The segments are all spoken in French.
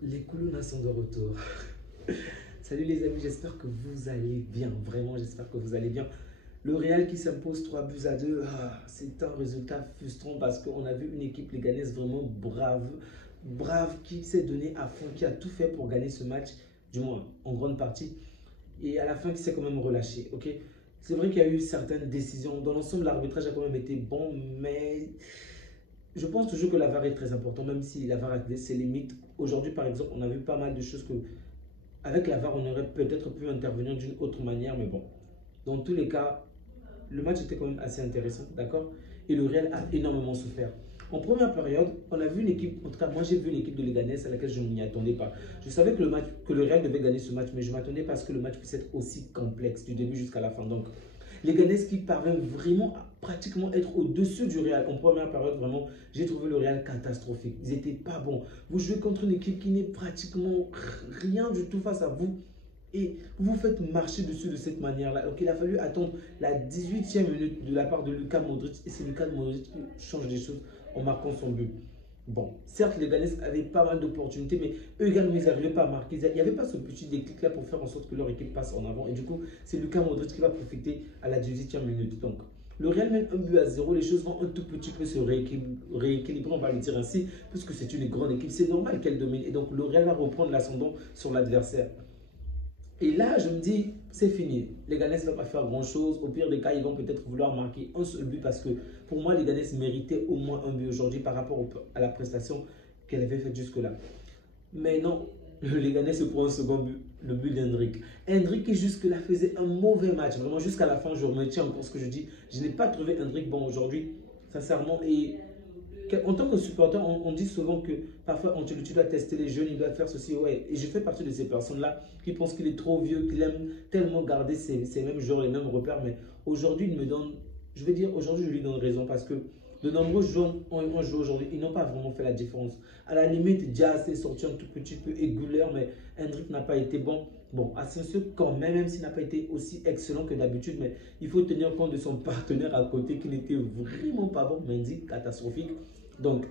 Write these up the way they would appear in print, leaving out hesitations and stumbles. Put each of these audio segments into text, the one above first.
Les Koulounas sont de retour. Salut les amis, j'espère que vous allez bien. Vraiment, j'espère que vous allez bien. Le Real qui s'impose 3 buts à 2, c'est un résultat frustrant parce qu'on a vu une équipe liganaise vraiment brave, qui s'est donné à fond, qui a tout fait pour gagner ce match, du moins en grande partie. Et à la fin, qui s'est quand même relâché. Ok, c'est vrai qu'il y a eu certaines décisions. Dans l'ensemble, l'arbitrage a quand même été bon, mais je pense toujours que la VAR est très important, même si la VAR a ses limites. Aujourd'hui, par exemple, on a vu pas mal de choses que, avec la VAR, on aurait peut-être pu intervenir d'une autre manière, mais bon. Dans tous les cas, le match était quand même assez intéressant, d'accord? Et le Real a énormément souffert. En première période, on a vu une équipe, en tout cas moi j'ai vu une équipe de Leganés à laquelle je ne m'y attendais pas. Je savais que le Real devait gagner ce match, mais je m'attendais pas à ce que le match puisse être aussi complexe du début jusqu'à la fin. Donc les Leganés qui parviennent vraiment à pratiquement être au-dessus du Real. En première période, vraiment, j'ai trouvé le Real catastrophique. Ils n'étaient pas bons. Vous jouez contre une équipe qui n'est pratiquement rien du tout face à vous. Et vous vous faites marcher dessus de cette manière-là. Donc il a fallu attendre la 18e minute de la part de Luka Modric. Et c'est Luka Modric qui change des choses en marquant son but. Bon, certes, les Ganes avaient pas mal d'opportunités, mais eux également, ils n'arrivaient pas à marquer. Il n'y avait pas ce petit déclic-là pour faire en sorte que leur équipe passe en avant. Et du coup, c'est Luka Modric qui va profiter à la 18e minute. Donc, le Real mène un but à 0. Les choses vont un tout petit peu se rééquilibrer, on va le dire ainsi, puisque c'est une grande équipe. C'est normal qu'elle domine. Et donc, le Real va reprendre l'ascendant sur l'adversaire. Et là, je me dis, c'est fini. Les Ganes ne vont pas faire grand-chose. Au pire des cas, ils vont peut-être vouloir marquer un seul but parce que pour moi, les Ganes méritaient au moins un but aujourd'hui par rapport à la prestation qu'elle avait faite jusque-là. Mais non, les Ganes se prend un second but, le but d'Hendrick. Hendrick qui jusque-là faisait un mauvais match. Vraiment, jusqu'à la fin, je retiens encore ce que je dis. Je n'ai pas trouvé Hendrick bon aujourd'hui, sincèrement. Et en tant que supporter, on dit souvent que parfois tu dois tester les jeunes, il doit faire ceci. Ouais. Et je fais partie de ces personnes-là qui pensent qu'il est trop vieux, qu'il aime tellement garder ces mêmes joueurs, les mêmes repères. Mais aujourd'hui, il me donne, je vais dire, aujourd'hui, je lui donne raison parce que de nombreux joueurs ont joué aujourd'hui, ils n'ont pas vraiment fait la différence. À la limite, Diaz est sorti un tout petit peu égulaire, mais Hendrick n'a pas été bon. Bon, Asensio quand même, même s'il n'a pas été aussi excellent que d'habitude, mais il faut tenir compte de son partenaire à côté qui n'était vraiment pas bon, Mendy, catastrophique. Donc,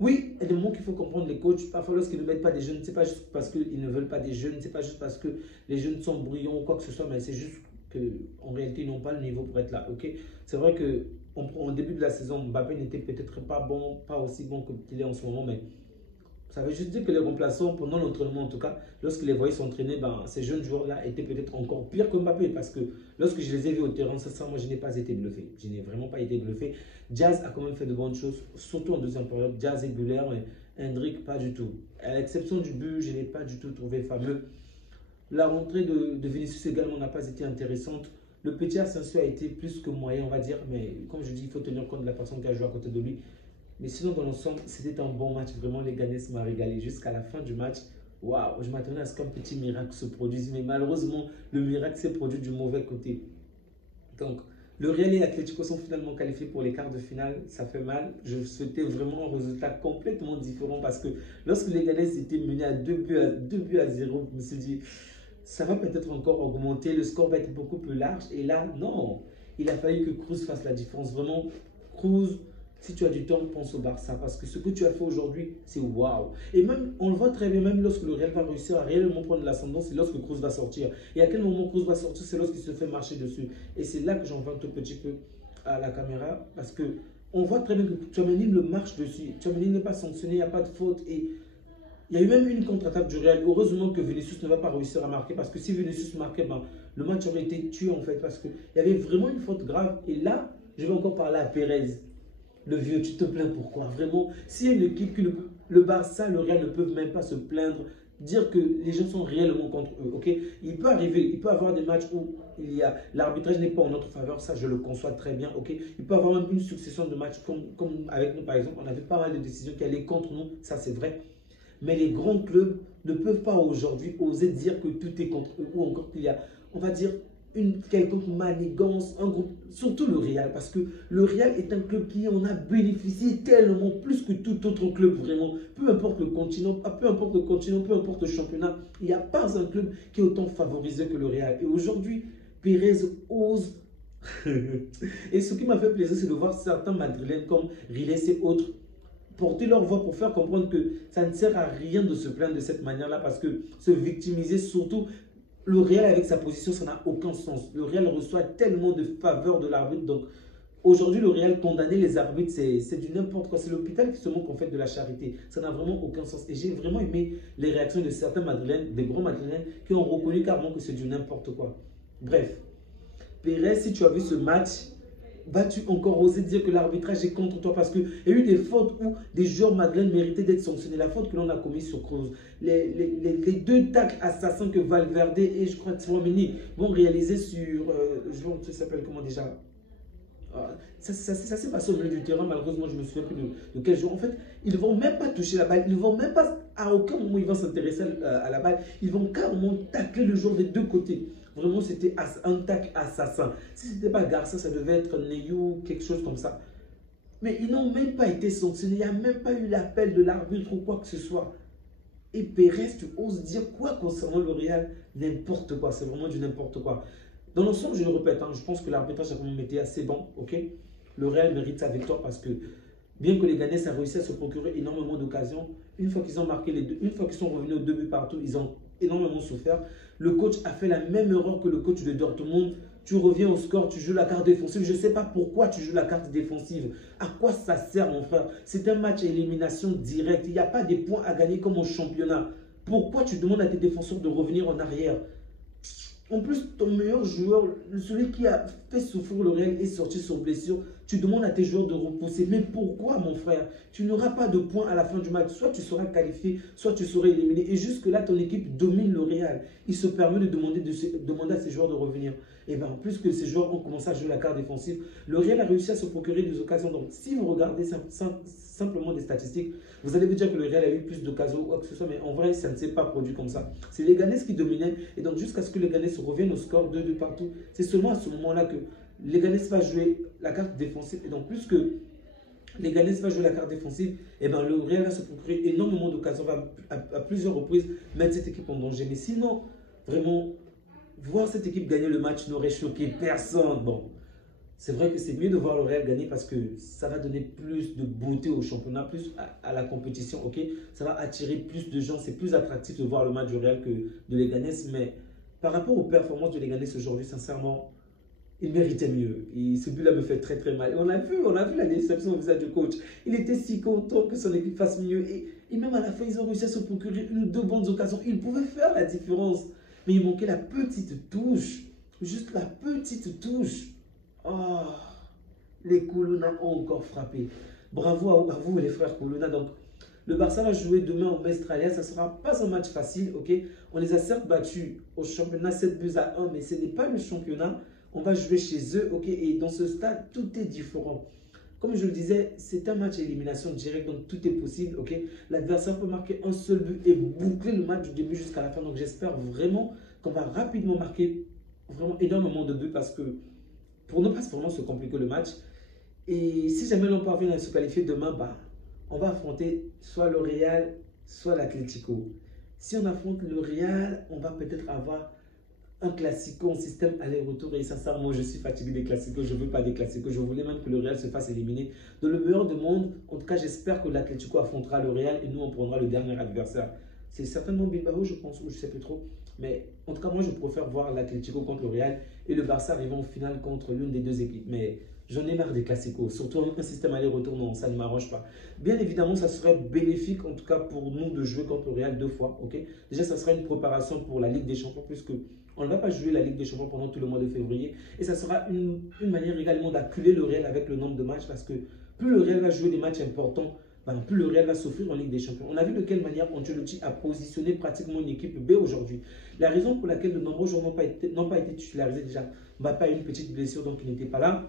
oui, il y a des moments qu'il faut comprendre les coachs. Parfois, lorsqu'ils ne mettent pas des jeunes, ce n'est pas juste parce qu'ils ne veulent pas des jeunes, ce n'est pas juste parce que les jeunes sont bruyants ou quoi que ce soit, mais c'est juste qu'en réalité, ils n'ont pas le niveau pour être là. Okay, c'est vrai qu'en début de la saison, Mbappé n'était peut-être pas bon, pas aussi bon qu'il est en ce moment, mais ça veut juste dire que les remplaçants, pendant l'entraînement en tout cas, lorsque les voyaient s'entraîner, ben, ces jeunes joueurs-là étaient peut-être encore pires que Mbappé. Parce que lorsque je les ai vus au terrain, sincèrement, moi, je n'ai pas été bluffé. Je n'ai vraiment pas été bluffé. Diaz a quand même fait de bonnes choses, surtout en deuxième période. Diaz est Güler, mais Hendrick, pas du tout. À l'exception du but, je n'ai pas du tout trouvé fameux. La rentrée de Vinicius également n'a pas été intéressante. Le petit Asensio a été plus que moyen, on va dire. Mais comme je dis, il faut tenir compte de la personne qui a joué à côté de lui. Mais sinon, dans l'ensemble, c'était un bon match. Vraiment, les Ganes m'a régalé. Jusqu'à la fin du match, waouh, je m'attendais à ce qu'un petit miracle se produise. Mais malheureusement, le miracle s'est produit du mauvais côté. Donc, le Real et l'Atlético sont finalement qualifiés pour les quarts de finale. Ça fait mal. Je souhaitais vraiment un résultat complètement différent parce que lorsque les Ganes étaient menés à 2 buts à 0, je me suis dit, ça va peut-être encore augmenter. Le score va être beaucoup plus large. Et là, non. Il a fallu que Cruz fasse la différence. Vraiment, Cruz, si tu as du temps, pense au Barça. Parce que ce que tu as fait aujourd'hui, c'est waouh. Et même, on le voit très bien, même lorsque le Real va réussir à réellement prendre l'ascendant, c'est lorsque Cruz va sortir. Et à quel moment Cruz va sortir, c'est lorsqu'il se fait marcher dessus. Et c'est là que j'en veux un tout petit peu à la caméra. Parce que on voit très bien que Tchouaméni le marche dessus. Tchouaméni n'est pas sanctionné, il n'y a pas de faute. Et il y a eu même une contre-attaque du Real. Heureusement que Vinicius ne va pas réussir à marquer. Parce que si Vinicius marquait, ben, le match aurait été tué en fait. Parce qu'il y avait vraiment une faute grave. Et là, je vais encore parler à Pérez. Le vieux, tu te plains pourquoi? Vraiment, s'il y a une équipe que le Barça, le Real ne peuvent même pas se plaindre, dire que les gens sont réellement contre eux. Ok, il peut arriver, il peut avoir des matchs où l'arbitrage n'est pas en notre faveur, ça je le conçois très bien. Ok, il peut avoir même une succession de matchs comme avec nous par exemple, on avait pas mal de décisions qui allaient contre nous, ça c'est vrai. Mais les grands clubs ne peuvent pas aujourd'hui oser dire que tout est contre eux ou encore qu'il y a, on va dire, une quelconque manigance, un groupe, surtout le Real, parce que le Real est un club qui en a bénéficié tellement plus que tout autre club, vraiment. Peu importe le continent, peu importe le championnat, il n'y a pas un club qui est autant favorisé que le Real. Et aujourd'hui, Pérez ose. Et ce qui m'a fait plaisir, c'est de voir certains Madrilènes comme Riles et autres porter leur voix pour faire comprendre que ça ne sert à rien de se plaindre de cette manière-là parce que se victimiser, surtout le Real avec sa position, ça n'a aucun sens. Le Real reçoit tellement de faveurs de l'arbitre. Donc aujourd'hui, le Real condamner les arbitres, c'est du n'importe quoi. C'est l'hôpital qui se moque en fait de la charité. Ça n'a vraiment aucun sens. Et j'ai vraiment aimé les réactions de certains Madrilènes, des gros Madrilènes, qui ont reconnu carrément que c'est du n'importe quoi. Bref, Pérez, si tu as vu ce match, vas-tu encore oser dire que l'arbitrage est contre toi? Parce qu'il y a eu des fautes où des joueurs madrilènes méritaient d'être sanctionnés. La faute que l'on a commise sur Kroos, les deux tacles assassins que Valverde et je crois Tchouaméni vont réaliser sur, je vois, ça s'appelle comment déjà? Ça s'est passé au milieu du terrain, malheureusement je ne me souviens plus de quel jour. En fait, ils ne vont même pas toucher la balle, ils ne vont même pas, à aucun moment ils vont s'intéresser à la balle, ils vont carrément tacler le joueur des deux côtés. Vraiment, c'était un tac assassin. Si ce n'était pas Garça, ça devait être Neyou, quelque chose comme ça. Mais ils n'ont même pas été sanctionnés. Il n'y a même pas eu l'appel de l'arbitre ou quoi que ce soit. Et Pérez, tu oses dire quoi concernant le Real? N'importe quoi. C'est vraiment du n'importe quoi. Dans l'ensemble, je le répète, hein, je pense que l'arbitrage a quand même été assez bon. Okay, le Real mérite sa victoire parce que bien que les Ghanais aient réussi à se procurer énormément d'occasions, une fois qu'ils ont marqué les deux, une fois qu'ils sont revenus aux 2 buts partout, ils ont énormément souffert. Le coach a fait la même erreur que le coach de Dortmund. Tu reviens au score, tu joues la carte défensive. Je ne sais pas pourquoi tu joues la carte défensive. À quoi ça sert, mon frère? C'est un match à élimination directe. Il n'y a pas des points à gagner comme au championnat. Pourquoi tu demandes à tes défenseurs de revenir en arrière? En plus, ton meilleur joueur, celui qui a fait souffrir le Real, est sorti sur blessure. Tu demandes à tes joueurs de repousser. Mais pourquoi, mon frère? Tu n'auras pas de points à la fin du match. Soit tu seras qualifié, soit tu seras éliminé. Et jusque-là, ton équipe domine le Real. Il se permet de demander à ses joueurs de revenir. Et bien, plus que ces joueurs ont commencé à jouer la carte défensive, le Real a réussi à se procurer des occasions. Donc, si vous regardez simplement des statistiques, vous allez vous dire que le Real a eu plus d'occasions ou quoi que ce soit, mais en vrai, ça ne s'est pas produit comme ça. C'est les Ghanais qui dominaient. Et donc, jusqu'à ce que les Ghanais reviennent au score 2-2 partout, c'est seulement à ce moment-là que les Ghanais va jouer la carte défensive. Et donc, plus que les Ghanais va jouer la carte défensive, et ben le Real va se procurer énormément d'occasions, va à plusieurs reprises mettre cette équipe en danger. Mais sinon, vraiment, voir cette équipe gagner le match n'aurait choqué personne. Bon, c'est vrai que c'est mieux de voir le Real gagner parce que ça va donner plus de beauté au championnat, plus à la compétition, ok? Ça va attirer plus de gens, c'est plus attractif de voir le match du Real que de Leganés. Mais par rapport aux performances de Leganés aujourd'hui, sincèrement, il méritait mieux. Et ce but-là me fait très très mal. Et on a vu la déception au visage du coach. Il était si content que son équipe fasse mieux. Et même à la fin, ils ont réussi à se procurer une ou deux bonnes occasions. Ils pouvaient faire la différence. Mais il manquait la petite touche. Juste la petite touche. Oh, les Colonna ont encore frappé. Bravo à vous les frères Colonna. Donc, le Barça va jouer demain au Mestalla. Ça ne sera pas un match facile, ok? On les a certes battus au championnat 7 buts à 1, mais ce n'est pas le championnat. On va jouer chez eux, ok? Et dans ce stade, tout est différent. Comme je le disais, c'est un match à élimination directe, donc tout est possible, ok? L'adversaire peut marquer un seul but et boucler le match du début jusqu'à la fin. Donc j'espère vraiment qu'on va rapidement marquer vraiment énormément de buts parce que pour ne pas vraiment se compliquer le match. Et si jamais l'on parvient à se qualifier demain, bah, on va affronter soit le Real, soit l'Atlético. Si on affronte le Real, on va peut-être avoir un classico en système aller-retour. Et sincèrement, je suis fatigué des classicos. Je ne veux pas des classicos. Je voulais même que le Real se fasse éliminer. Dans le meilleur du monde, en tout cas, j'espère que l'Atlético affrontera le Real et nous, on prendra le dernier adversaire. C'est certainement Bilbao, je pense, ou je ne sais plus trop. Mais en tout cas, moi, je préfère voir l'Atlético contre le Real et le Barça arrivant en finale contre l'une des deux équipes. Mais j'en ai marre des classicos. Surtout un système aller-retour, non, ça ne m'arrange pas. Bien évidemment, ça serait bénéfique, en tout cas pour nous, de jouer contre le Real 2 fois. Okay? Déjà, ça sera une préparation pour la Ligue des Champions, puisque on ne va pas jouer la Ligue des Champions pendant tout le mois de février. Et ça sera une manière également d'acculer le Real avec le nombre de matchs, parce que plus le Real va jouer des matchs importants, plus le Real va s'offrir en Ligue des Champions. On a vu de quelle manière Ancelotti a positionné pratiquement une équipe B aujourd'hui. La raison pour laquelle de nombreux joueurs n'ont pas été titularisés déjà, Mbappé a eu une petite blessure, donc il n'était pas là.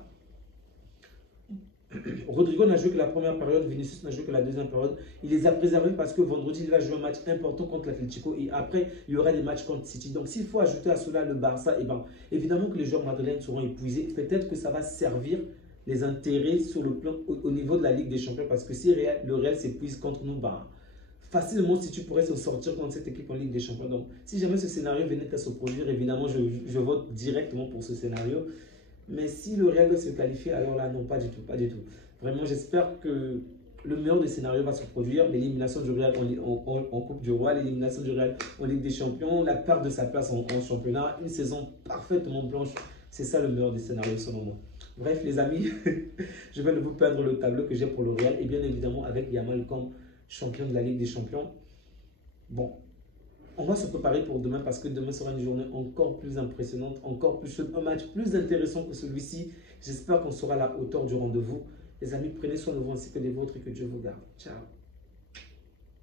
Rodrigo n'a joué que la première période, Vinicius n'a joué que la deuxième période. Il les a préservés parce que vendredi, il va jouer un match important contre l'Atlético et après, il y aura des matchs contre City. Donc, s'il faut ajouter à cela le Barça, et ben, évidemment que les joueurs madrilènes seront épuisés. Peut-être que ça va servir les intérêts sur le plan au niveau de la Ligue des Champions parce que si le Real s'épuise contre nous, ben, facilement, si tu pourrais se sortir contre cette équipe en Ligue des Champions. Donc, si jamais ce scénario venait à se produire, évidemment, je vote directement pour ce scénario. Mais si le Real doit se qualifier, alors là, non, pas du tout, pas du tout. Vraiment, j'espère que le meilleur des scénarios va se produire, l'élimination du Real en Coupe du Roi, l'élimination du Real en Ligue des Champions, la perte de sa place en championnat, une saison parfaitement blanche. C'est ça le meilleur des scénarios selon moi. Bref les amis, je vais ne vous perdre le tableau que j'ai pour le Real et bien évidemment avec Yamal comme champion de la Ligue des Champions. Bon, on va se préparer pour demain parce que demain sera une journée encore plus impressionnante, encore plus chaude, un match plus intéressant que celui-ci. J'espère qu'on sera à la hauteur du rendez-vous. Les amis, prenez soin de vous ainsi que des vôtres et que Dieu vous garde. Ciao.